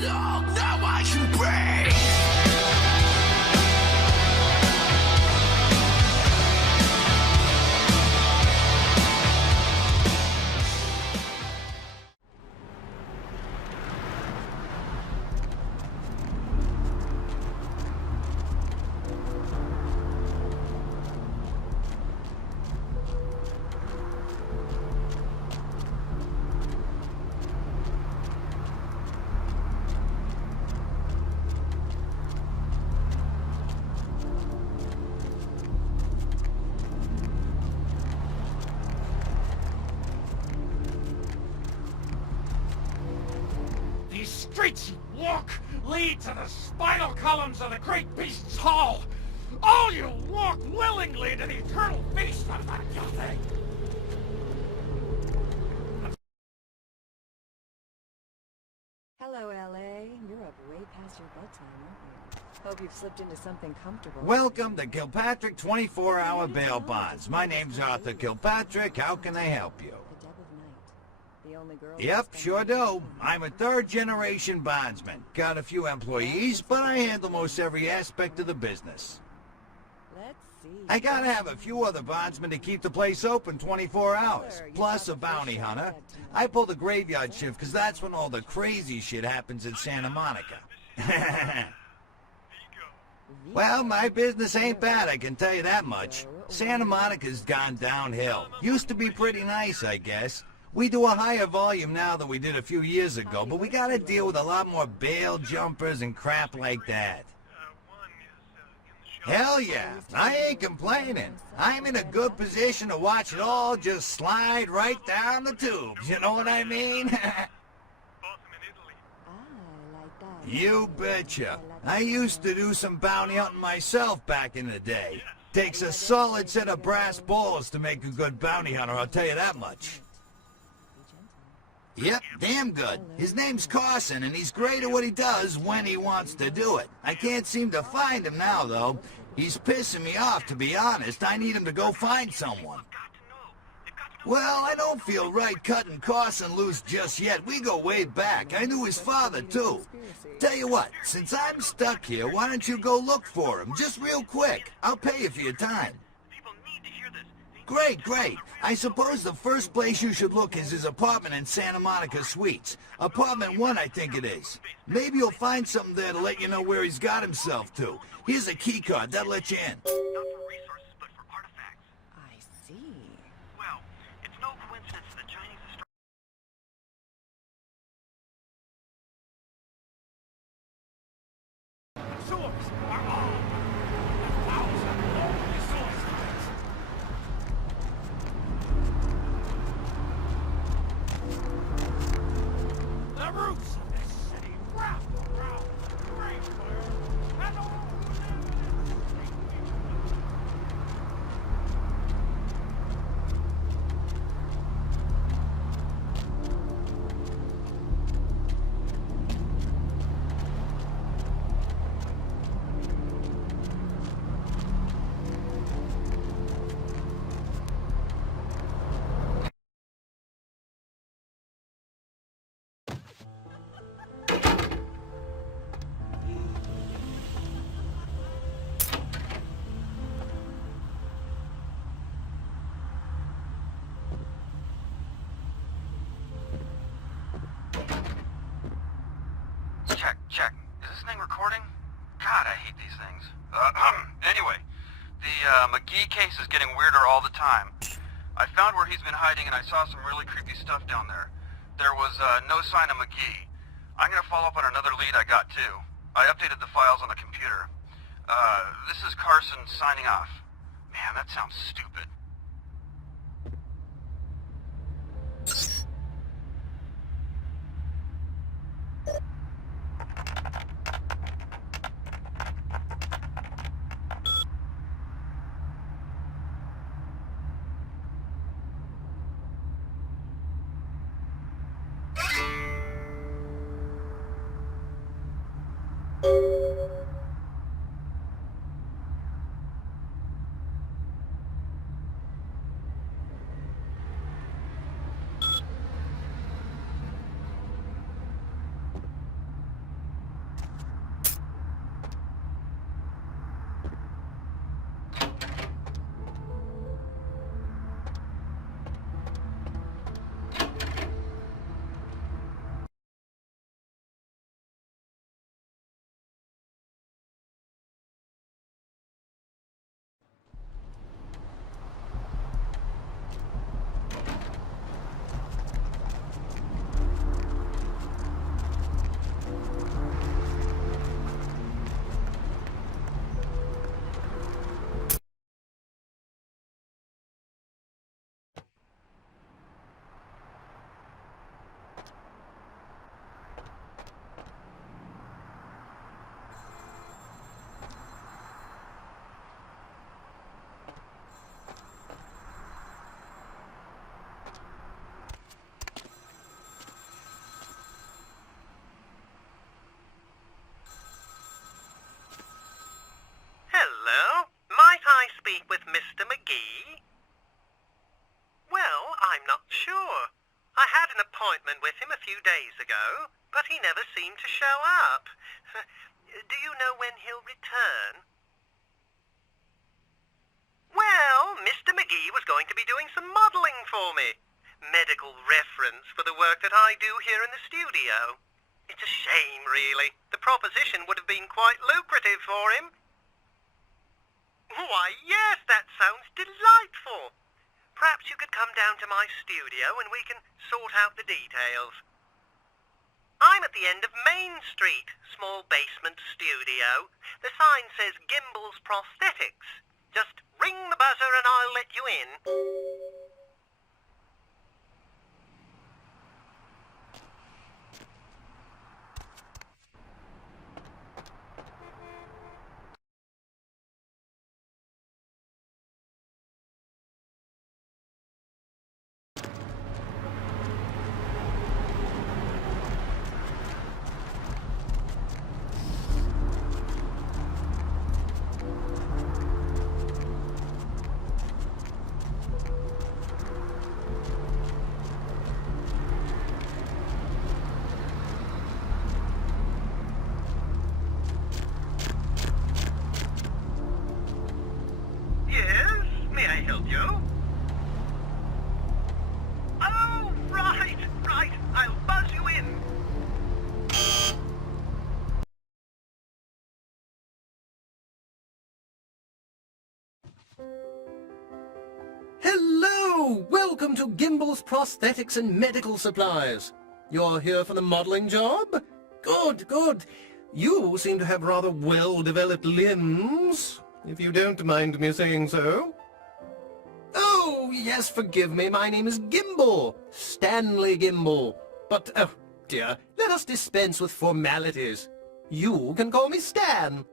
Now I can breathe. These streets you walk lead to the spinal columns of the great beast's hall. All you walk willingly to the eternal feast of the guilty. Hello, LA. You're up way past your bedtime, aren't you? Hope you've slipped into something comfortable. Welcome to Kilpatrick 24-hour bail bonds. My name's Arthur Kilpatrick. How can I help you? The dead of night. The only girl Yep, sure do. I'm a third-generation bondsman. Got a few employees, but I handle most every aspect of the business. Let's see. I gotta have a few other bondsmen to keep the place open 24 hours, plus a bounty hunter. I pull the graveyard shift because that's when all the crazy shit happens in Santa Monica. Well, my business ain't bad, I can tell you that much. Santa Monica's gone downhill. Used to be pretty nice, I guess. We do a higher volume now than we did a few years ago, but we gotta deal with a lot more bail jumpers and crap like that. Hell yeah, I ain't complaining. I'm in a good position to watch it all just slide right down the tubes, you know what I mean? Like that. You betcha. I used to do some bounty hunting myself back in the day. Takes a solid set of brass balls to make a good bounty hunter, I'll tell you that much. Yep, damn good. His name's Carson, and he's great at what he does when he wants to do it. I can't seem to find him now, though. He's pissing me off, to be honest. I need him to go find someone. Well, I don't feel right cutting Carson loose just yet. We go way back. I knew his father, too. Tell you what, since I'm stuck here, why don't you go look for him? Just real quick. I'll pay you for your time. Great, great. I suppose the first place you should look is his apartment in Santa Monica Suites. Apartment 1, I think it is. Maybe you'll find something there to let you know where he's got himself to. Here's a key card. That'll let you in. Not for resources, but for artifacts. I see. Well, it's no coincidence the Chinese Sewers are all 1,000 lonely suicides. The roots of this city wrap around the great clear and all who live in it. Check. Is this thing recording? God, I hate these things. Anyway, the McGee case is getting weirder all the time. I found where he's been hiding and I saw some really creepy stuff down there. There was no sign of McGee. I'm gonna follow up on another lead I got too. I updated the files on the computer. This is Carson signing off. Man, that sounds stupid. days ago, but he never seemed to show up. Do you know when he'll return? Well, Mr. McGee was going to be doing some modelling for me. Medical reference for the work that I do here in the studio. It's a shame, really. The proposition would have been quite lucrative for him. Why, yes, that sounds delightful. Perhaps you could come down to my studio and we can sort out the details. I'm at the end of Main Street, small basement studio. The sign says Gimbel's Prosthetics. Just ring the buzzer and I'll let you in. Hello! Welcome to Gimbel's Prosthetics and Medical Supplies. You're here for the modelling job? Good, good. You seem to have rather well-developed limbs, if you don't mind me saying so. Oh, yes, forgive me. My name is Gimbel. Stanley Gimbel. But, oh, dear, let us dispense with formalities. You can call me Stan.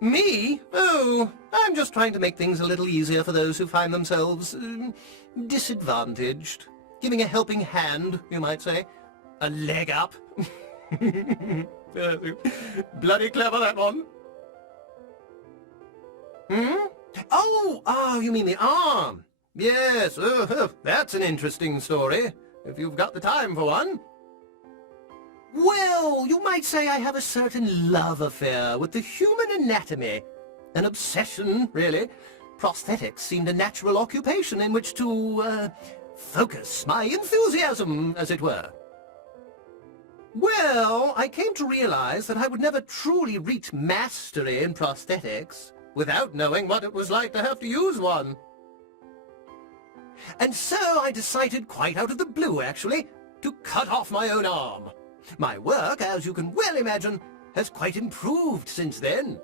Me? Oh, I'm just trying to make things a little easier for those who find themselves disadvantaged. Giving a helping hand, you might say. A leg up. Bloody clever, that one. Hmm? Oh, you mean the arm. Yes, that's an interesting story, if you've got the time for one. Well, you might say I have a certain love affair with the human anatomy. An obsession, really. Prosthetics seemed a natural occupation in which to, focus my enthusiasm, as it were. Well, I came to realize that I would never truly reach mastery in prosthetics without knowing what it was like to have to use one. And so I decided, quite out of the blue, actually, to cut off my own arm. My work, as you can well imagine, has quite improved since then.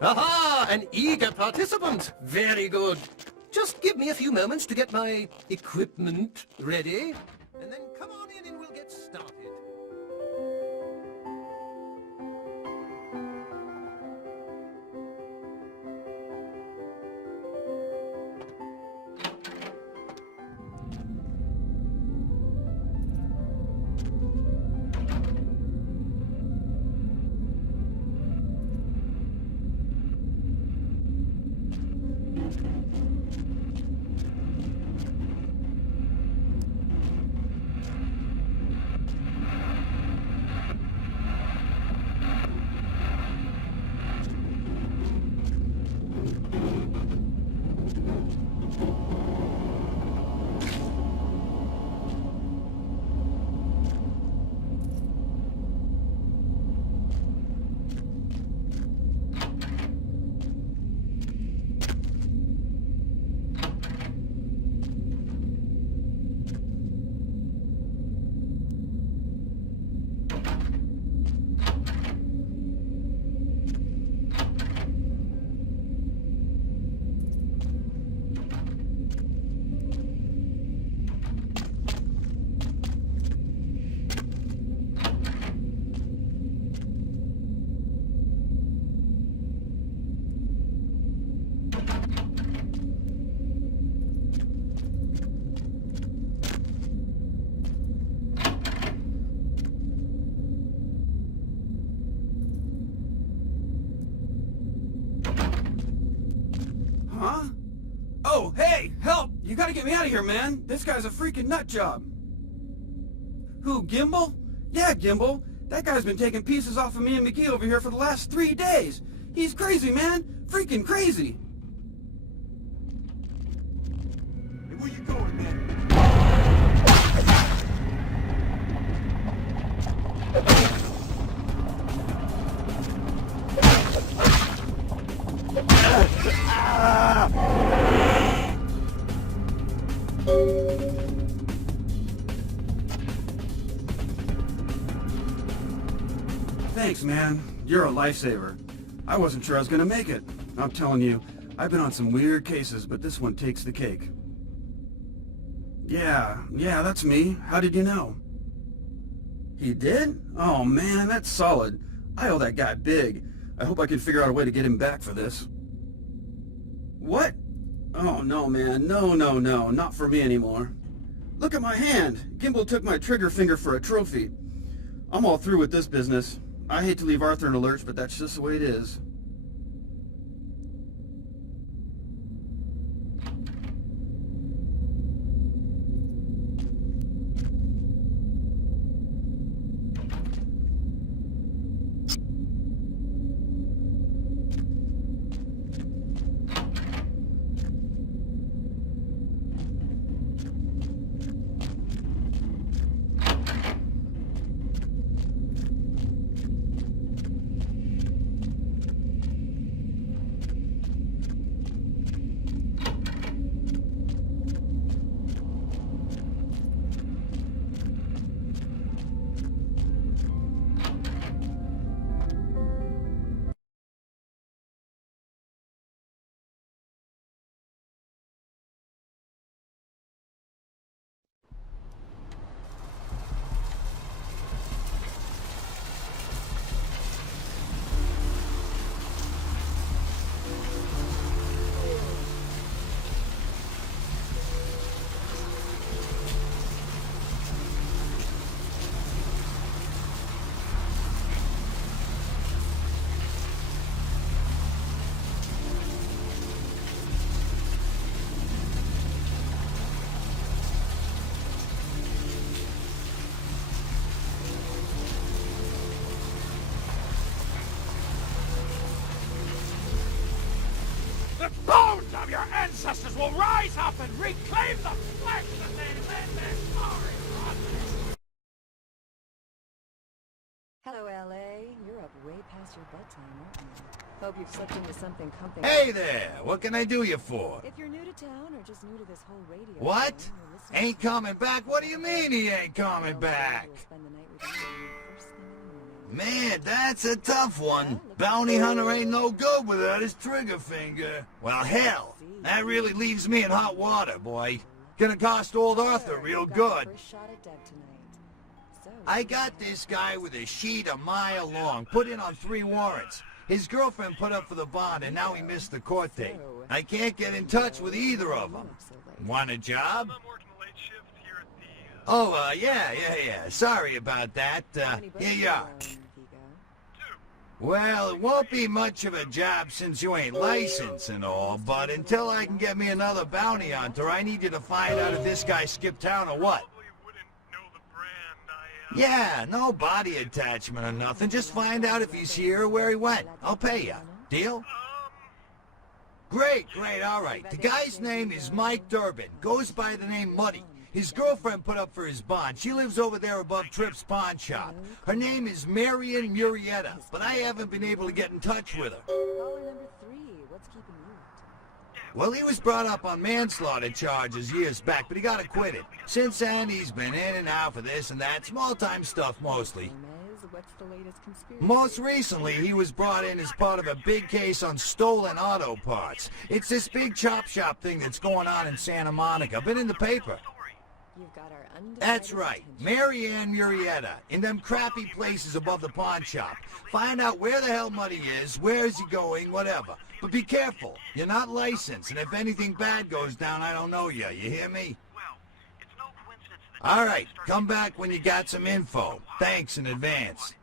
Aha! An eager participant! Very good. Just give me a few moments to get my equipment ready, and then come on in and we'll get started. you gotta get me out of here, man. This guy's a freaking nut job. Who, Gimbal? Yeah, Gimbal. That guy's been taking pieces off of me and McGee over here for the last 3 days. He's crazy, man. Freaking crazy. Hey, where you going, man? Thanks, man. You're a lifesaver. I wasn't sure I was gonna make it. I'm telling you, I've been on some weird cases, but this one takes the cake. Yeah, that's me. How did you know? He did? Oh man, that's solid. I owe that guy big. I hope I can figure out a way to get him back for this. What? Oh no, man. No, not for me anymore. Look at my hand. Gimbal took my trigger finger for a trophy. I'm all through with this business. I hate to leave Arthur in a lurch, but that's just the way it is. The bones of your ancestors will rise up and reclaim the flesh that they led their sorry brothers. Hello, L.A. You're up way past your bedtime, aren't you? Hope you've slipped into something comfy. Hey there! What can I do you for? If you're new to town or just new to this whole radio... What? thing, you're listening Ain't to- coming back? What do you mean he ain't coming back? We'll spend the night with you first thing in the morning. Man, that's a tough one. Bounty hunter ain't no good without his trigger finger. Well, hell, that really leaves me in hot water, boy. Gonna cost old Arthur real You've got good. your first shot at Deb tonight. So, I got this guy with a sheet a mile long, put in on 3 warrants. His girlfriend put up for the bond, and now he missed the court date. I can't get in touch with either of them. Want a job? Oh, yeah. Sorry about that. Here you are. Well, it won't be much of a job since you ain't licensed and all, but until I can get me another bounty hunter, I need you to find out if this guy skipped town or what. Yeah, no body attachment or nothing. Just find out if he's here or where he went. I'll pay you. Deal? Great, all right. The guy's name is Mike Durbin. Goes by the name Muddy. His girlfriend put up for his bond. She lives over there above Tripp's pawn shop. Her name is Marion Murrieta, but I haven't been able to get in touch with her. caller number 3. What's keeping you up? Well, he was brought up on manslaughter charges years back, but he got acquitted. Since then, he's been in and out for this and that, small-time stuff mostly. What's the latest conspiracy? Most recently, he was brought in as part of a big case on stolen auto parts. It's this big chop shop thing that's going on in Santa Monica. Been in the paper. You've got our undivided That's right, attention. Marianne Murrieta, in them crappy places above the pawn shop. Find out where the hell Muddy is, where is he going, whatever. But be careful, you're not licensed, and if anything bad goes down, I don't know you hear me? All right, come back when you got some info. Thanks in advance.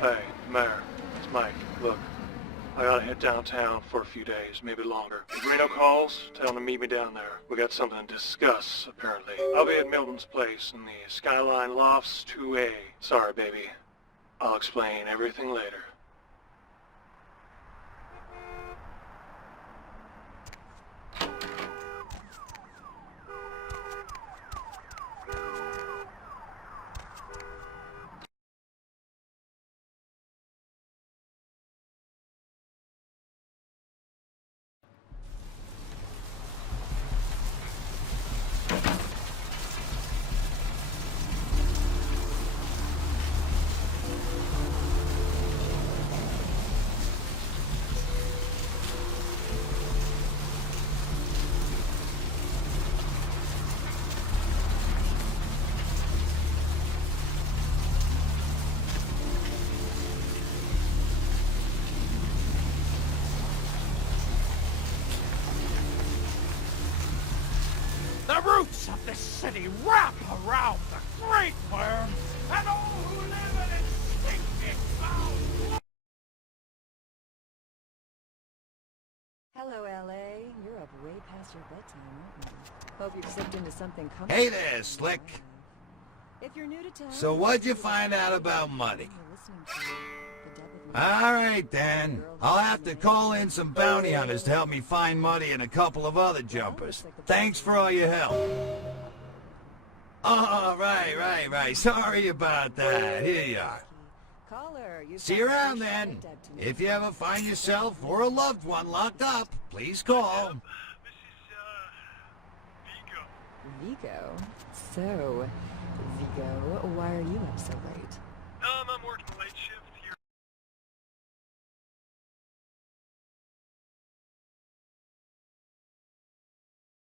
Hey, Mayor. It's Mike. Look, I gotta head downtown for a few days, maybe longer. If Reno calls, tell him to meet me down there. We got something to discuss, apparently. I'll be at Milton's place in the Skyline Lofts 2A. Sorry, baby. I'll explain everything later. The roots of this city wrap around the Great Worm, and all who live in its stinking foul. Hello, L.A. You're up way past your bedtime, aren't you? Hope you've slipped into something comfortable. Hey there, Slick. If you're new to town... So what'd you find out about money? You're listening to the devil who- All right, then. I'll have to call in some bounty hunters to help me find Muddy and a couple of other jumpers. Thanks for all your help. Oh, right. Sorry about that. Here you are. Caller, you've See got you a around free then. shopping debt to me. If you ever find yourself or a loved one locked up, please call. Vigo? So, Vigo, why are you up so late? I'm working late shift here.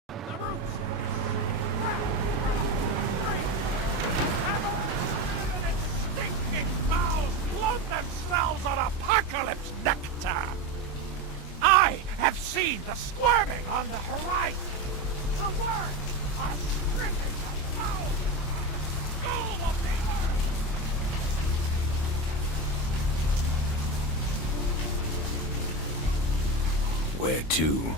The roots of this city wrap around the Great Worm, and all who live in its stinking bowels float themselves on apocalypse nectar. I have seen the squirming on the horizon. The worms are stripping the foul skull of the earth. Where to?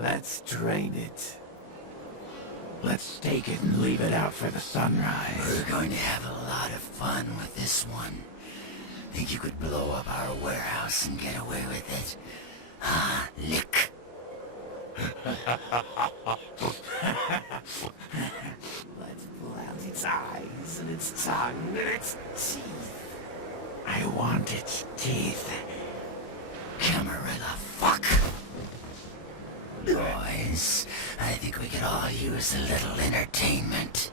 Let's drain it. Let's take it and leave it out for the sunrise. We're going to have a lot of fun with this one. Think you could blow up our warehouse and get away with it? Ah, lick. Let's pull out its eyes and its tongue and its teeth. I want its teeth. Camarilla, fuck. Boys, I think we could all use a little entertainment.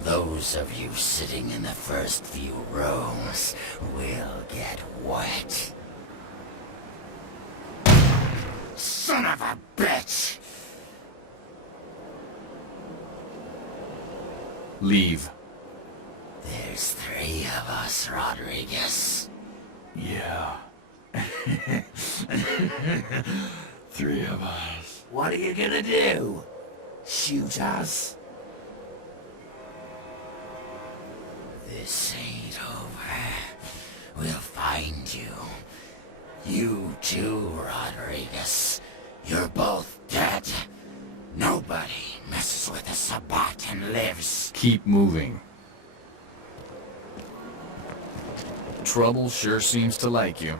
Those of you sitting in the first few rows will get wet. Son of a bitch! Leave. There's 3 of us, Rodriguez. Yeah. 3 of us. What are you gonna do? Shoot us? This ain't over. We'll find you. You too, Rodriguez. You're both dead. Nobody messes with a Sabbat and lives. Keep moving. Trouble sure seems to like you.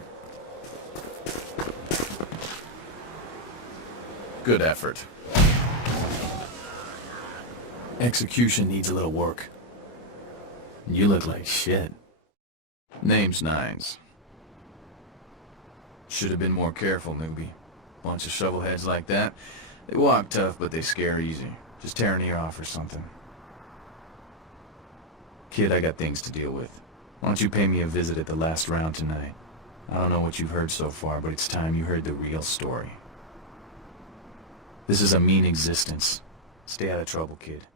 Good effort. Execution needs a little work. You look like shit. Name's Nines. Should have been more careful, newbie. Bunch of shovelheads like that. They walk tough, but they scare easy. Just tear an ear off or something. Kid, I got things to deal with. Why don't you pay me a visit at the last round tonight? I don't know what you've heard so far, but it's time you heard the real story. This is a mean existence. Stay out of trouble, kid.